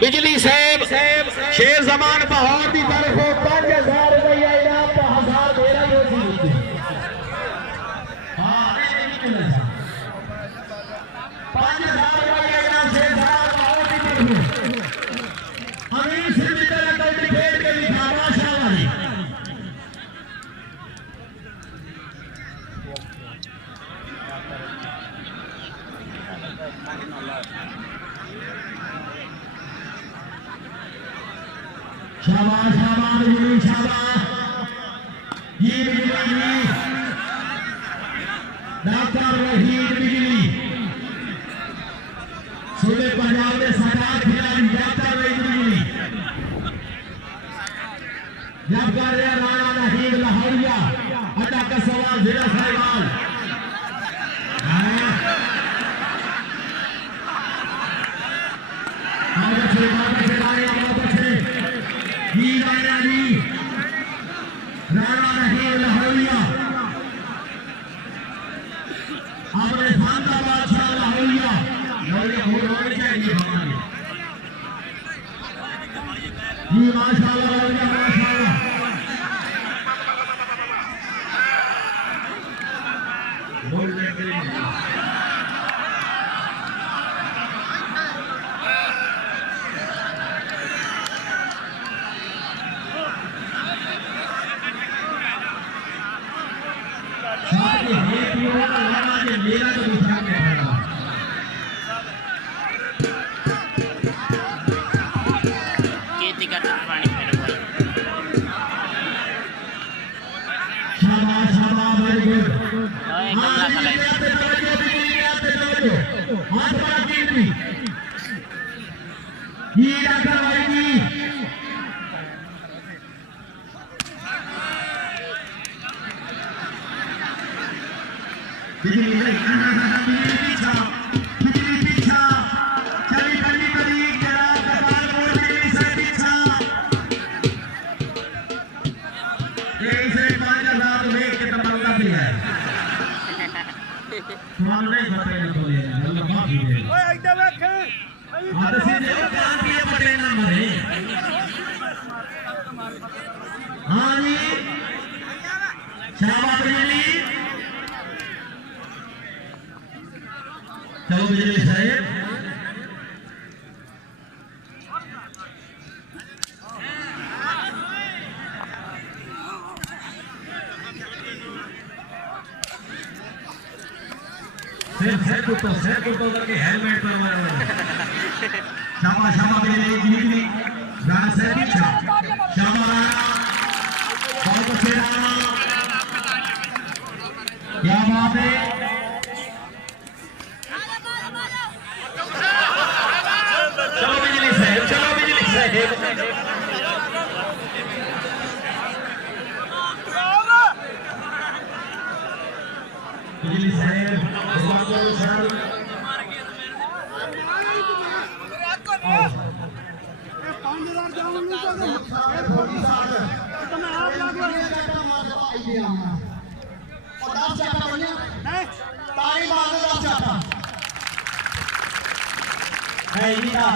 बिजली साहब शेर जमान बहार की तरफ 5000 रुपया इनाम तो 1000 दे रही होती हाँ 5000 रुपया इनाम शेर जमान बहार की तरफ अमीर से मित्र अंकल टिकट के लिखा माशाल्लाह शाबाश शाबाश बिजली शाबाश ये बिजली डॉक्टर वहीद बिजली सूबे पंजाब के सरकार खिलाड़ी डॉक्टर वहीद बिजली जब कर रहे राणा नहीम लाहौरिया अड्डा का सवाल जिला सहवाल राणा नहीम लाहौरिया अपने शानदार बादशाह लाहौरिया होनी चाहिए जी माशाल्लाह लाहौरिया माशाल्लाह बोलने के लिए मेरा तो दूसरा में खेती का पानी शाबाश शाबाश वेरी गुड कमला खलाई हाथ बड़ा कीर्ति ये डॉक्टर भाई जी बिजली पीछा चली बड़ी बड़ी जरा कपाल मोड़ बिजली से पीछा इसे 5000 में कितना मंगा भी है तुम्हारे नहीं पता है तो ये लंबा भी है ओए एकदम रख आधा से जो काम किए पटे ना मरे हां जी शाबाश बिजली चलो बिजली साहब सिर कुत्तो करके हेलमेट पर मारो शाबाश शाबाश बिजली राणा से पीछा शाबाश राणा बहुत अच्छे राणा क्या बात है चलो बिजली साहब बिजली साहब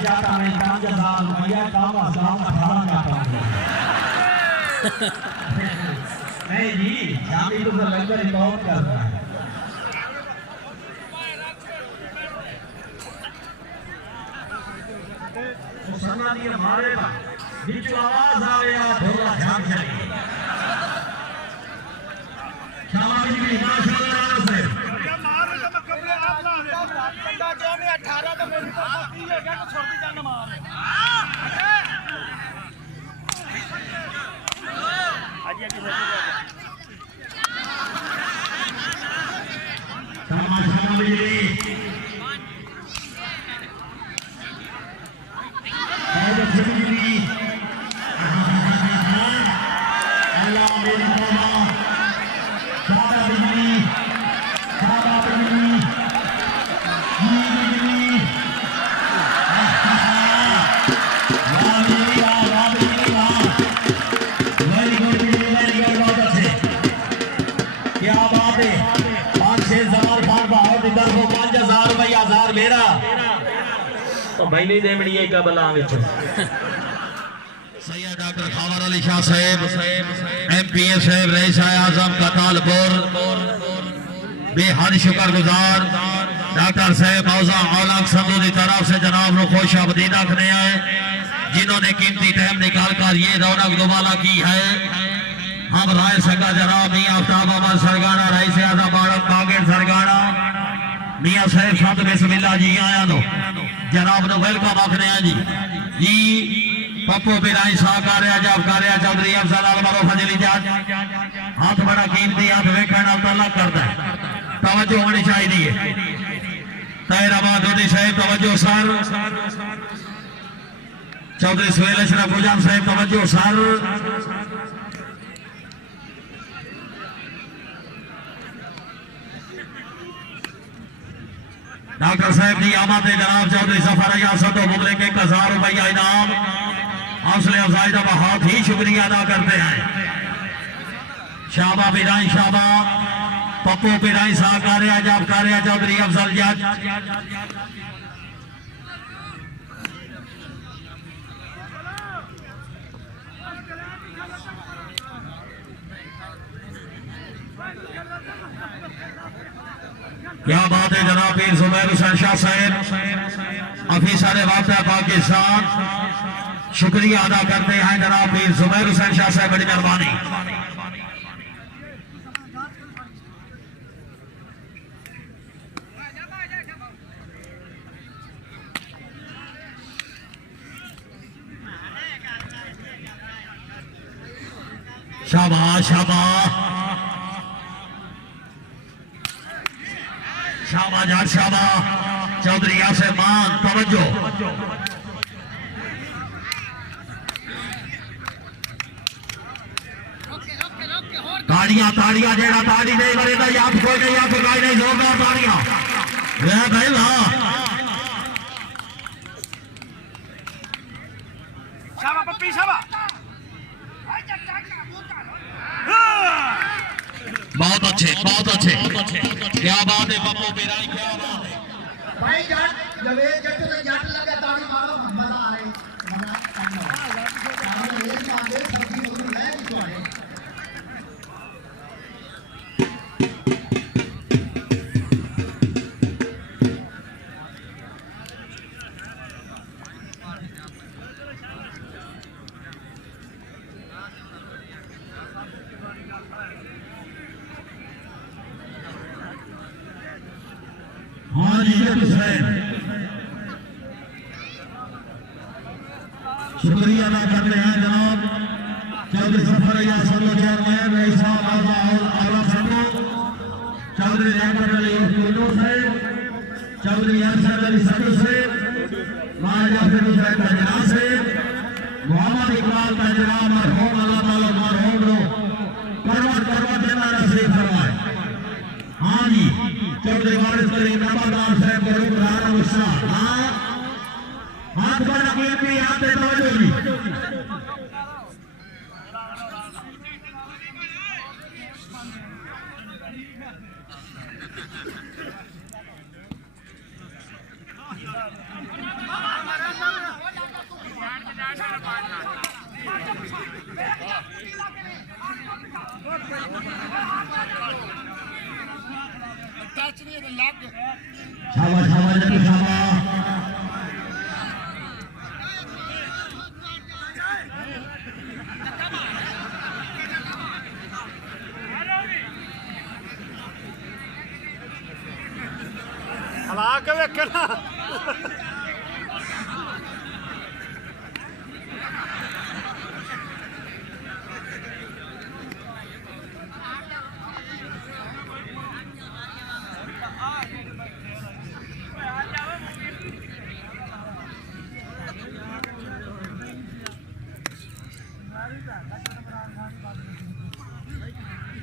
जाता मैं 5000 रुपया काम असलाम 18 जाता हूँ नहीं जी शादी तो लंगर ही बहुत कर रहा है तो सन्ना दिए मारे था बीच आवाज आवे या ढोला ध्यान चलिए शाबाश जी माशाल्लाह से पहली देवड़ी है कबला विच सैयद डॉक्टर खावर अली शाह साहब एमपीए साहब रईस आजम कतालपुर बेहद शुक्रगुजार डॉक्टर साहब मौजा औलाक संधू की तरफ से जनाब को खुश आमदीद रखने हैं जिन्होंने कीमती टाइम निकाल कर ये रौनक दुबाला की है। हम राय सका जनाब मियां आफ्ताब अहमद सरगाना रईस आजम बागेट सरगाना मियां साहब साहब बिस्मिल्लाह जी आया नो जनाब नो वेलकम आखने हैं जी पप्पू बिराई शाह कार्या जब कार्या चौधरी अफजल अलमरो फजली जात हाथ बड़ा कीमती हाथ वेखना तलक करता है तवज्जो होनी चाहिए तैराबाद होनी साहब तवज्जो सर चौधरी सुहेल अशरफ गुजाम साहब तवज्जो सर। डॉक्टर साहब की आमद जनाब चौधरी सफर अयाज सदो मुगले के 1000 रुपया इनाम हौसले अफजाई का बहुत ही शुक्रिया अदा करते हैं। शाबा बिराई शाबा पप्पू बिराई साहब कार्य जब कार्य चौधरी अफजल जज। क्या बात है जनाब पीर जुबैर हुसैन शाह साहब अफीसर वाक़या पाकिस्तान, शुक्रिया अदा करते हैं जनाब पीर जुबैर हुसैन शाह साहब, बड़ी मेहरबानी। शाबाश शाबाश शाबाश शाबाश चौधरी यासिर मान तवज्जो। ताड़ियां ताड़ियां जेड़ा ताड़ी नहीं करेगा याद कोई नहीं, याद कोई नहीं, जोरदार ताड़ियां वाह भाई वाह। शाबाश पप्पी शाबाश। बहुत अच्छे बहुत अच्छे, क्या बात है पप्पू बिराई, क्या बात है भाई जट जवेद जट तो जट लगा ताड़ी मारो मजा आ रही मजा करना ये मांगे सब्जी को ले भी तोड़े। हाँ जी हुसैन शुक्रिया अदा करते हैं जनाब चौधरी सफर अयाज सदो चेयरमैन रईस साहब आला सदो, चौधरी रहमत अली कुल्लू साहब, चौधरी अरशद अली सदो साहब, महाराजा फिर हुसैन तजरा साहब, मोहम्मद इकबाल तजरा मरहूम अल्लाह ताला मरहूम लो करवट करवट देना नसीब फरमाए। हाँ जी चौधरी वारिस करीम नंबरदार साहब करीम राणा गुस्सा हाथ पर अपनी हाथ पे तवज्जो जी। शाबाश शाबाश जट शाबाश। हला के वेखना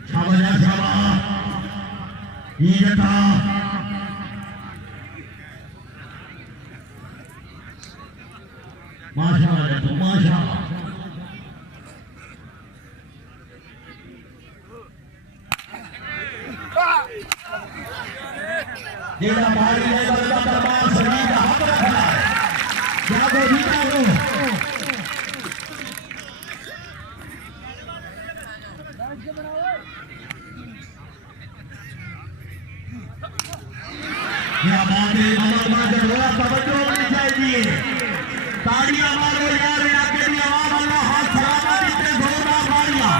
शाबाश शाबाश ये था माशाअल्लाह तो माशाअल्लाह। जेड़ा बारी है बंदा दरबार सभी का हक रखना है, जागो जीता हो। क्या बात है अमर माजर थोड़ा तवज्जो होनी चाहिए, ताड़ियां मारो यार आगे भी आवाम अल्लाह हाथ सलामत इतने जोरदार ताड़ियां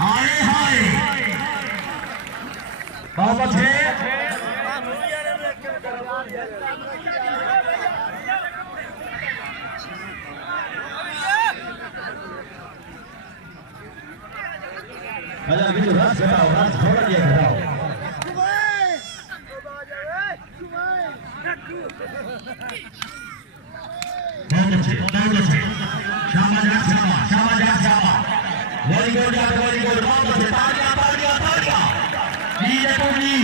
हाय हाय बहुत अच्छे। अरे अभी रस घटाओ, रस थोड़ा ये घटाओ। बहुत अच्छे बहुत अच्छे। वेरी गुड यार, वेरी गुड, बहुत अच्छे, तालियां तालियां तालियां। जी जटू जी,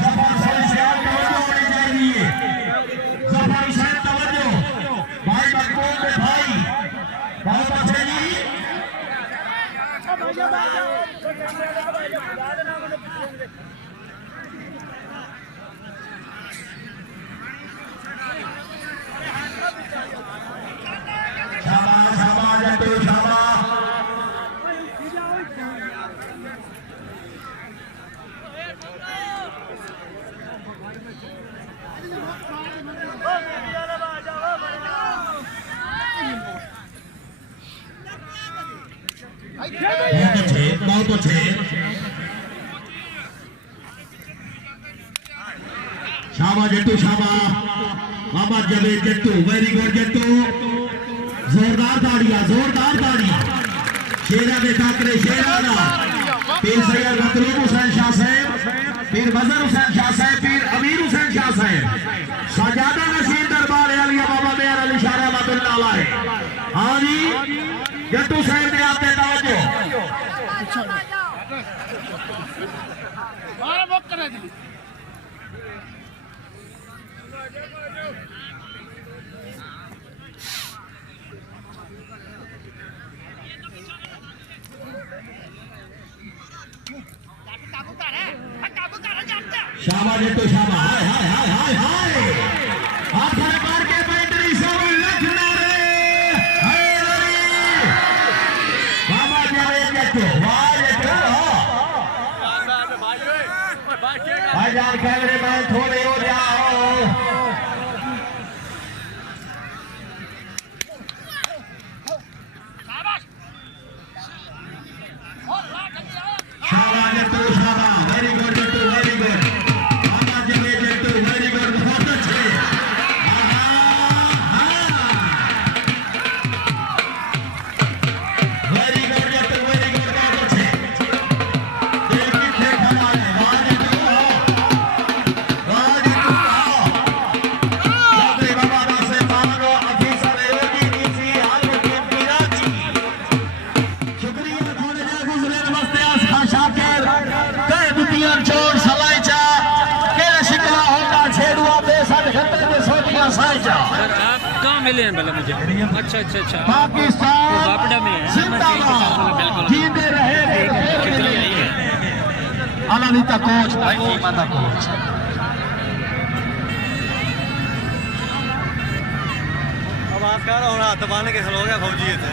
जफर हुसैन से आप तवज्जो होनी चाहिए। जफर हुसैन तवज्जो, भाई मकबूल के भाई, बहुत अच्छे जी। शाबाश शाबाश जट्टू शाबाश। बहुत अच्छे शाबाश जट्टू शाबाश। मोहम्मद जवेद जट्टू, वेरी गुड जट्टू, जोरदार ताड़ियां, जोरदार ताड़ियां। शेरा के टाकरे शेरा का पीर सैयद मतलूब हुसैन शाह साहब, पीर मजहर हुसैन शाह साहब, पीर अमीर हुसैन शाह साहब, साजादा नशीन दरबार अली बाबा मेहर अली शाह रहमतुल्लाह अलैह। हाँ जी जट्टू साहब ने आपने तवज्जो। शाबाश जट्टू शाबाश। हाय हाय हाय हाय हाय, हाथ खड़े मार के 35 लाख नारे हैदरी। बाबा जवेद जट्टू, वाह जट्टू। भाईजान कैमरे मैन थोड़े हो जाओ। शाबाश जट्टू शाबाश, very good Jattu, very good. बाबा जवेद जट्टू, वेरी गुड, बहुत अच्छे। Very good Jattu, very good, बहुत अच्छे। दिल की खेल हमारे, वाह जट्टू, वाह जट्टू। चौधरी बाबा दासे मानो अफीसर योगी डीसी हालवकील कराची। शुक्रिया थोड़े जे गुजरे नमस्ते आस शाकिर कह दुतियां चोर सलाइचा केड़ा शिकवा होता छेड़ुआ बेसट खत्ते में सोटियां साइचा। आप कहाँ मिले हैं पहले मुझे? अच्छा अच्छा अच्छा, पाकिस्तान बापड़ा में है। जिंदाबाद, बिल्कुल जीते रहे शुक्रिया ही है। अलानीता कोच भाई ईमानदार कोच। आवाज कर और हाथ दबाने के खलो गया फौजी थे।